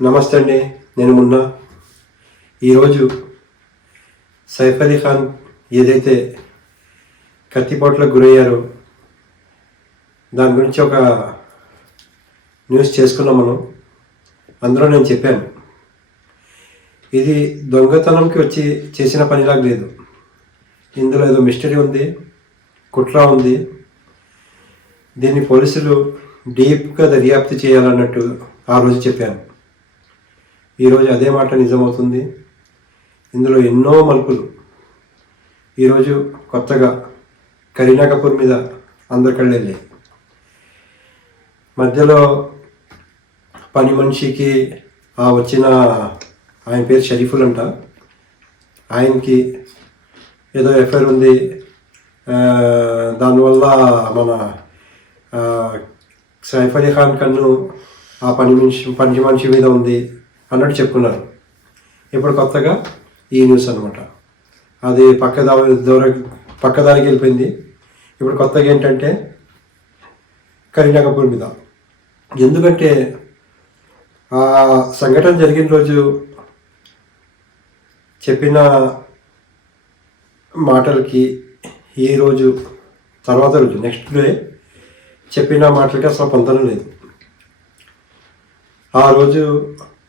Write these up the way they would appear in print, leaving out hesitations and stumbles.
నమస్తే అండి. నేను మున్నా. ఈరోజు సైఫ్ అలీ ఖాన్ ఏదైతే కత్తిపోట్లకు గురయ్యారో దాని గురించి ఒక న్యూస్ చేసుకున్నాం మనం. అందులో నేను చెప్పాను, ఇది దొంగతనంకి వచ్చి చేసిన పనిలాగా లేదు, ఇందులో ఏదో మిస్టరీ ఉంది, కుట్ర ఉంది, దీన్ని పోలీసులు డీప్గా దర్యాప్తు చేయాలన్నట్టు ఆ రోజు చెప్పాను. ఈరోజు అదే మాట నిజమవుతుంది. ఇందులో ఎన్నో మలుపులు. ఈరోజు కొత్తగా కరీనా కపూర్ మీద అందరి కళ్ళు వెళ్ళాయి. మధ్యలో పని మనిషికి వచ్చిన ఆయన పేరు షరీఫుల్ అంట, ఆయనకి ఏదో ఎఫ్ఐఆర్ ఉంది, దానివల్ల మన సైఫ్ అలీ ఖాన్ కన్ను ఆ పని మనిషి మీద ఉంది అన్నట్టు చెప్పుకున్నారు. ఇప్పుడు కొత్తగా ఈ న్యూస్ అనమాట. అది పక్కదారికి వెళ్ళిపోయింది. ఇప్పుడు కొత్తగా ఏంటంటే కరీనా కపూర్ మీద. ఎందుకంటే ఆ సంఘటన జరిగిన రోజు చెప్పిన మాటలకి ఈరోజు తర్వాత రోజు నెక్స్ట్ డే చెప్పిన మాటలకి అసలు పొందడం లేదు. ఆ రోజు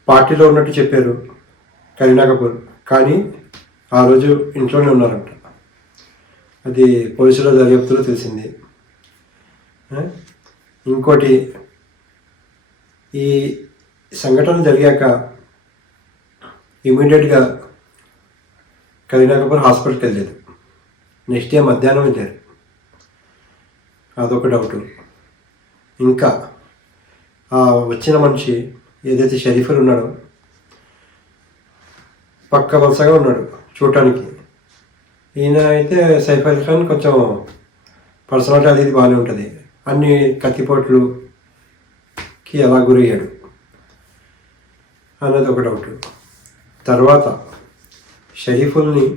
పార్టీలో ఉన్నట్టు చెప్పారు కరీనా కపూర్, కానీ ఆ రోజు ఇంట్లోనే ఉన్నారంట. అది పోలీసుల దర్యాప్తులో తెలిసింది. ఇంకోటి, ఈ సంఘటన జరిగాక ఇమీడియట్గా కరీనా కపూర్ హాస్పిటల్కి వెళ్ళలేదు. నెక్స్ట్ డే మధ్యాహ్నం వెళ్ళారు. అదొక డౌటు. ఇంకా వచ్చిన మనిషి ఏదైతే షరీఫుల్ ఉన్నాడో పక్క వరుసగా ఉన్నాడు చూడటానికి. ఈయన అయితే సైఫ్ అలీ ఖాన్ కొంచెం పర్సనాలిటీ అది ఇది బాగానే ఉంటుంది. అన్ని కత్తిపోట్లుకి ఎలా గురయ్యాడు అన్నది ఒక డౌట్. తర్వాత షరీఫుల్ని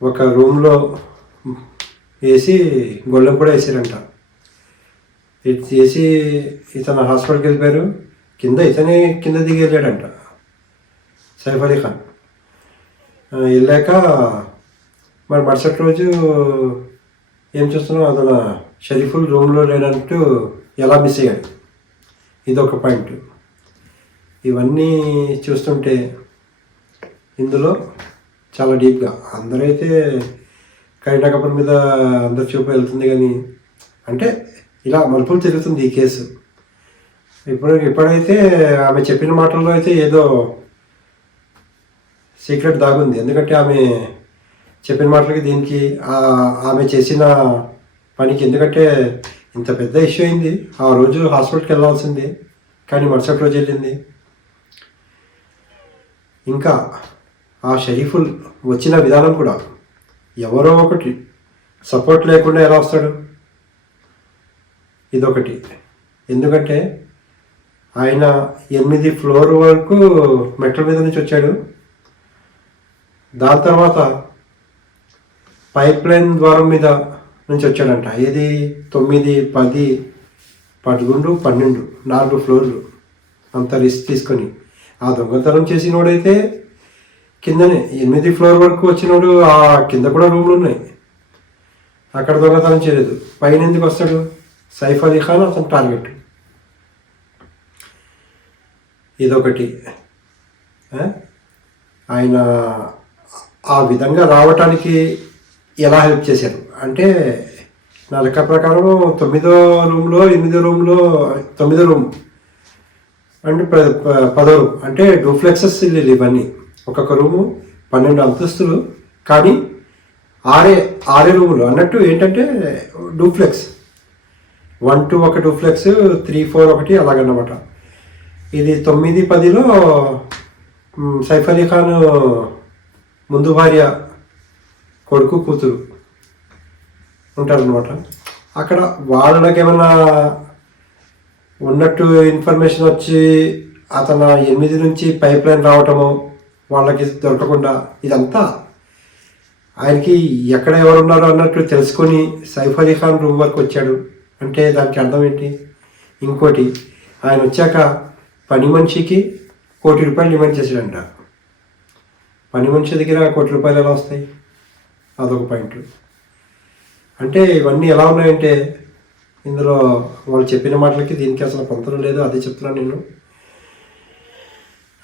ఒక రూమ్లో వేసి గొళ్ళెం కూడా వేసారంట. చేసి ఇతను హాస్పిటల్కి వెళ్ళిపోయారు. ఇతనే కింద దిగి వెళ్ళాడంట సైఫ్ అలీ ఖాన్. వెళ్ళాక మరి మరుసటి రోజు ఏం చూస్తున్నాం, అతను షరీఫుల్ రూమ్లో లేనంటూ ఎలా మిస్ అయ్యాడు, ఇదొక పాయింట్. ఇవన్నీ చూస్తుంటే ఇందులో చాలా డీప్గా అందరైతే కరీనా కపూర్ మీద అందరు చూపు వెళ్తుంది, కానీ అంటే ఇలా మలుపులు తిరుగుతుంది ఈ కేసు. ఇప్పుడైతే ఆమె చెప్పిన మాటల్లో అయితే ఏదో సీక్రెట్ దాగుంది. ఎందుకంటే ఆమె చెప్పిన మాటలకి దీనికి ఆమె చేసిన పనికి, ఎందుకంటే ఇంత పెద్ద ఇష్యూ అయింది, ఆ రోజు హాస్పిటల్కి వెళ్ళాల్సింది కానీ మరుసటి రోజు వెళ్ళింది. ఇంకా ఆ షరీఫుల్ వచ్చిన విధానం కూడా ఎవరో ఒకటి సపోర్ట్ లేకుండా ఎలా వస్తాడు, ఇదొకటి. ఎందుకంటే ఆయన 8th ఫ్లోర్ వరకు మెట్ల మీద నుంచి వచ్చాడు. దాని తర్వాత పైప్ లైన్ ద్వారం మీద నుంచి వచ్చాడంట. ఏది 9, 10, 11, 12 4 ఫ్లోర్లు అంత రిస్క్ తీసుకొని. ఆ దొంగతనం చేసినోడైతే కిందనే 8th ఫ్లోర్ వరకు వచ్చినోడు, ఆ కింద కూడా రూమ్లు ఉన్నాయి, అక్కడ దొంగతనం చేయలేదు. పైన ఎందుకు వస్తాడు? సైఫ్ అలీ ఖాన్ అతను టార్గెట్. ఇదొకటి. ఆయన ఆ విధంగా రావటానికి ఎలా హెల్ప్ చేశారు అంటే, నా లెక్క ప్రకారం 9వ రూమ్లో 8వ రూమ్లో 9వ రూమ్ అంటే 10వ రూమ్ అంటే డూప్లెక్సెస్ ఇల్లు ఇవన్నీ. ఒక్కొక్క రూము 12 అంతస్తులు, కానీ 6 రూములు అన్నట్టు. ఏంటంటే డూప్లెక్స్ 1, 2 ఒక డూప్లెక్స్, 3, 4 ఒకటి, అలాగన్నమాట. ఇది 9, 10లో సైఫ్ అలీ ఖాన్ ముందు భార్య, కొడుకు, కూతురు ఉంటారనమాట. అక్కడ వాళ్ళకి ఏమన్నా ఉన్నట్టు ఇన్ఫర్మేషన్ వచ్చి అతను 8 నుంచి పైప్ లైన్ రావటము వాళ్ళకి దొరకకుండా, ఇదంతా ఆయనకి ఎక్కడ ఎవరు ఉన్నారో అన్నట్టు తెలుసుకొని సైఫ్ అలీ ఖాన్ రూమ్ వరకు వచ్చాడు అంటే దానికి అర్థం ఏంటి? ఇంకోటి, ఆయన వచ్చాక పని మనిషికి ₹1,00,00,000 డిమాండ్ చేశాడంట. పని మనిషి దగ్గర ₹1,00,00,000 ఎలా వస్తాయి? అదొక పాయింట్. అంటే ఇవన్నీ ఎలా ఉన్నాయంటే ఇందులో వాళ్ళు చెప్పిన మాటలకి దీనికి అసలు పొంతన లేదు. అదే చెప్తున్నాను నేను.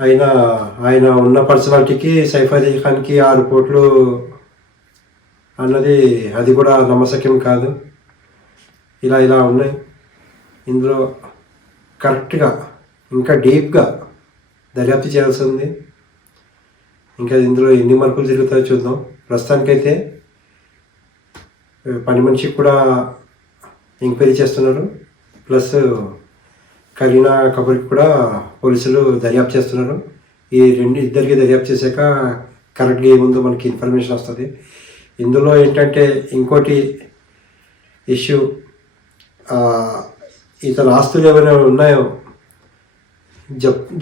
ఆయన ఉన్న పర్సనాలిటీకి సైఫ్ అలీ ఖాన్కి 6 కోట్లు అన్నది అది కూడా నమ్మశక్యం కాదు. ఇలా ఉన్నాయి. ఇందులో కరెక్ట్గా ఇంకా డీప్గా దర్యాప్తు చేయాల్సి ఉంది. ఇంకా ఇందులో ఎన్ని మార్పులు జరుగుతాయో చూద్దాం. ప్రస్తుతానికైతే పని మనిషికి కూడా ఎంక్వైరీ చేస్తున్నారు. ప్లస్ కరీనా కపూర్కి కూడా పోలీసులు దర్యాప్తు చేస్తున్నారు. ఇద్దరికి దర్యాప్తు చేశాక కరెక్ట్గా ఏముందో మనకి ఇన్ఫర్మేషన్ వస్తుంది. ఇందులో ఏంటంటే ఇంకోటి ఇష్యూ, ఇతర ఆస్తులు ఏమైనా ఉన్నాయో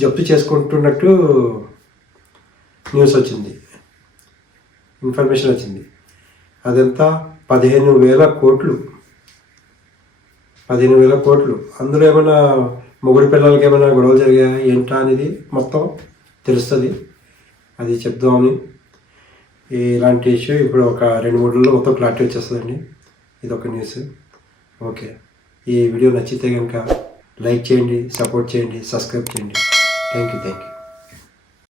జప్తు చేసుకుంటున్నట్టు న్యూస్ వచ్చింది, ఇన్ఫర్మేషన్ వచ్చింది. అదంతా 15,000 కోట్లు. 15,000 కోట్లు. అందులో ఏమైనా మొగుడు పిల్లలకి ఏమైనా గొడవలు జరిగాయా ఏంటా అనేది మొత్తం తెలుస్తుంది. అది చెప్దామని. ఇలాంటి ఇష్యూ ఇప్పుడు ఒక 2-3 రోజుల్లో మొత్తం క్లారిటీ వచ్చేస్తుందండి. ఇది ఒక న్యూస్. ఓకే, ఈ వీడియో నచ్చితే కనుక లైక్ చేయండి, సపోర్ట్ చేయండి, సబ్స్క్రైబ్ చేయండి. Thank you.